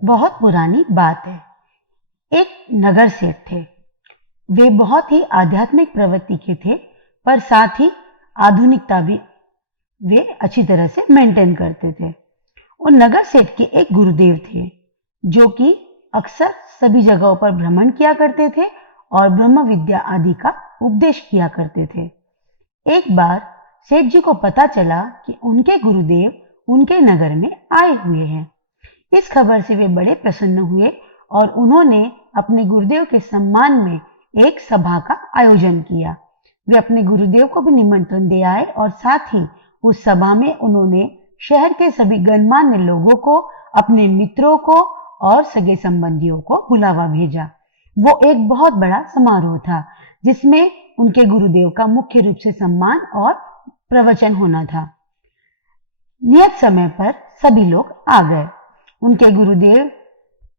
बहुत पुरानी बात है। एक नगर सेठ थे। वे बहुत ही आध्यात्मिक प्रवृत्ति के थे, पर साथ ही आधुनिकता भी वे अच्छी तरह से मेंटेन करते थे। उन नगर सेठ के एक गुरुदेव थे, जो कि अक्सर सभी जगहों पर भ्रमण किया करते थे और ब्रह्म विद्या आदि का उपदेश किया करते थे। एक बार सेठ जी को पता चला कि उनके गुरुदेव उनके नगर में आए हुए हैं। इस खबर से वे बड़े प्रसन्न हुए और उन्होंने अपने गुरुदेव के सम्मान में एक सभा का आयोजन किया। वे अपने गुरुदेव को भी निमंत्रण दे आए और साथ ही उस सभा में उन्होंने शहर के सभी गणमान्य लोगों को, अपने मित्रों को और सगे संबंधियों को बुलावा भेजा। वो एक बहुत बड़ा समारोह था, जिसमें उनके गुरुदेव का मुख्य रूप से सम्मान और प्रवचन होना था। नियत समय पर सभी लोग आ गए। उनके गुरुदेव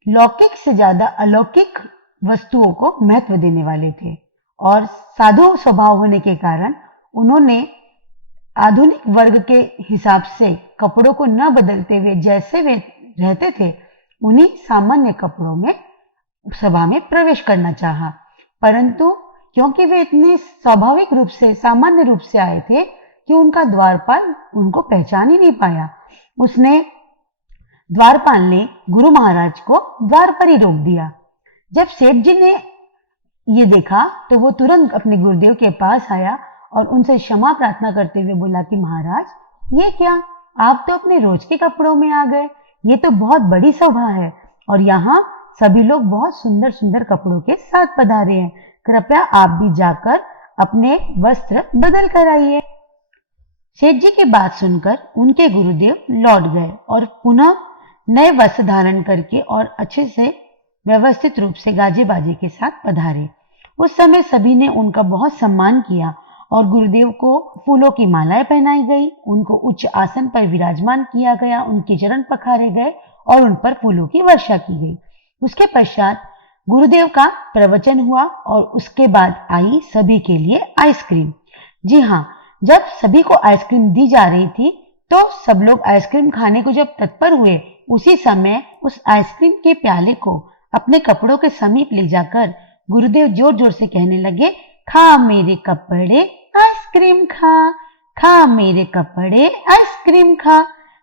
लौकिक से ज्यादा अलौकिक वस्तुओं को महत्व देने वाले थे और साधु स्वभाव होने के कारण उन्होंने आधुनिक वर्ग के हिसाब से कपड़ों को न बदलते हुए जैसे वे रहते थे, उन्हीं सामान्य कपड़ों में सभा में प्रवेश करना चाहा। परंतु क्योंकि वे इतने स्वाभाविक रूप से, सामान्य रूप से आए थे कि उनका द्वारपाल उनको पहचान ही नहीं पाया। द्वारपाल ने गुरु महाराज को द्वार पर ही रोक दिया। जब सेठ जी ने ये देखा तो वो तुरंत अपने गुरुदेव के पास आया और उनसे क्षमा प्रार्थना करते हुए बोला कि महाराज, ये क्या, आप तो अपने रोज के कपड़ों में आ गए। ये तो बहुत बड़ी सभा है और यहाँ सभी लोग बहुत सुंदर सुंदर कपड़ों के साथ पधारे हैं। कृपया आप भी जाकर अपने वस्त्र बदल कर आइए। सेठ जी की बात सुनकर उनके गुरुदेव लौट गए और पुनः नए वस्त्र धारण करके और अच्छे से व्यवस्थित रूप से गाजे बाजे के साथ पधारे। उस समय सभी ने उनका बहुत सम्मान किया और गुरुदेव को फूलों की मालाएं पहनाई गई, उनको उच्च आसन पर विराजमान किया गया, उनके चरण पखारे गए और उन पर फूलों की वर्षा की गई। उसके पश्चात गुरुदेव का प्रवचन हुआ और उसके बाद आई सभी के लिए आइसक्रीम। जी हाँ, जब सभी को आइसक्रीम दी जा रही थी तो सब लोग आइसक्रीम खाने को जब तत्पर हुए, उसी समय उस आइसक्रीम के प्याले को अपने कपड़ों के समीप ले जाकर गुरुदेव जोर जोर से कहने लगे, खा मेरे कपड़े आइसक्रीम खा, खा मेरे कपड़े आइसक्रीम खा,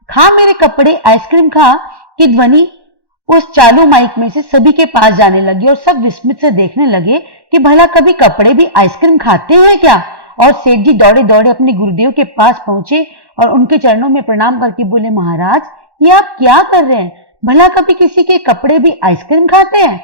खा मेरे कपड़े आइसक्रीम खा की ध्वनि उस चालू माइक में से सभी के पास जाने लगी और सब विस्मित से देखने लगे कि भला कभी कपड़े भी आइसक्रीम खाते हैं क्या। और सेठ जी दौड़े दौड़े अपने गुरुदेव के पास पहुंचे और उनके चरणों में प्रणाम करके बोले, महाराज, ये आप क्या कर रहे हैं, भला कभी किसी के कपड़े भी आइसक्रीम खाते हैं।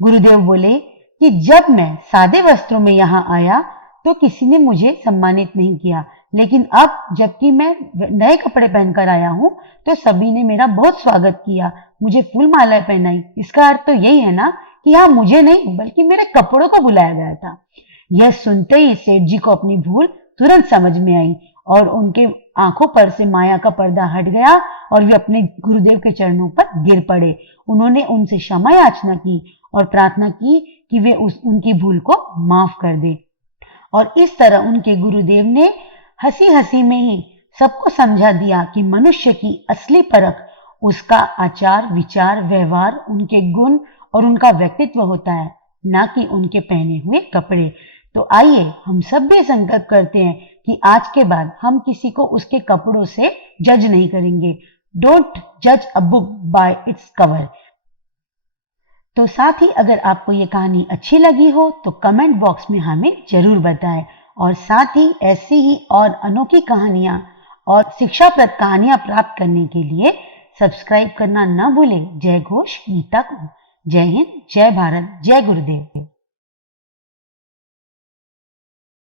गुरुदेव बोले कि जब मैं सादे वस्त्रों में यहाँ आया तो किसी ने मुझे सम्मानित नहीं किया, लेकिन अब जबकि मैं नए कपड़े पहनकर आया हूं तो सभी ने मेरा बहुत स्वागत किया, मुझे फूल मालाएं पहनाई। इसका अर्थ तो यही है ना कि यहाँ मुझे नहीं बल्कि मेरे कपड़ों को बुलाया गया था। यह सुनते ही सेठ जी को अपनी भूल तुरंत समझ में आई और उनके आंखों पर से माया का पर्दा हट गया और वे अपने गुरुदेव के चरणों पर गिर पड़े। उन्होंने उनसे क्षमा याचना की और प्रार्थना की कि वे उनकी भूल को माफ कर दे। और इस तरह उनके गुरुदेव ने हंसी हंसी में ही सबको समझा दिया कि मनुष्य की असली परख उसका आचार, विचार, व्यवहार, उनके गुण और उनका व्यक्तित्व होता है, ना कि उनके पहने हुए कपड़े। तो आइए हम सब भी संकल्प करते हैं कि आज के बाद हम किसी को उसके कपड़ों से जज नहीं करेंगे। डोंट जज a book by its cover. तो साथ ही अगर आपको ये कहानी अच्छी लगी हो तो कमेंट बॉक्स में हमें जरूर बताएं और साथ ही ऐसी ही और अनोखी कहानियां और शिक्षाप्रद कहानियां प्राप्त करने के लिए सब्सक्राइब करना न भूलें। जय घोष गीता को। जय हिंद, जय भारत, जय गुरुदेव।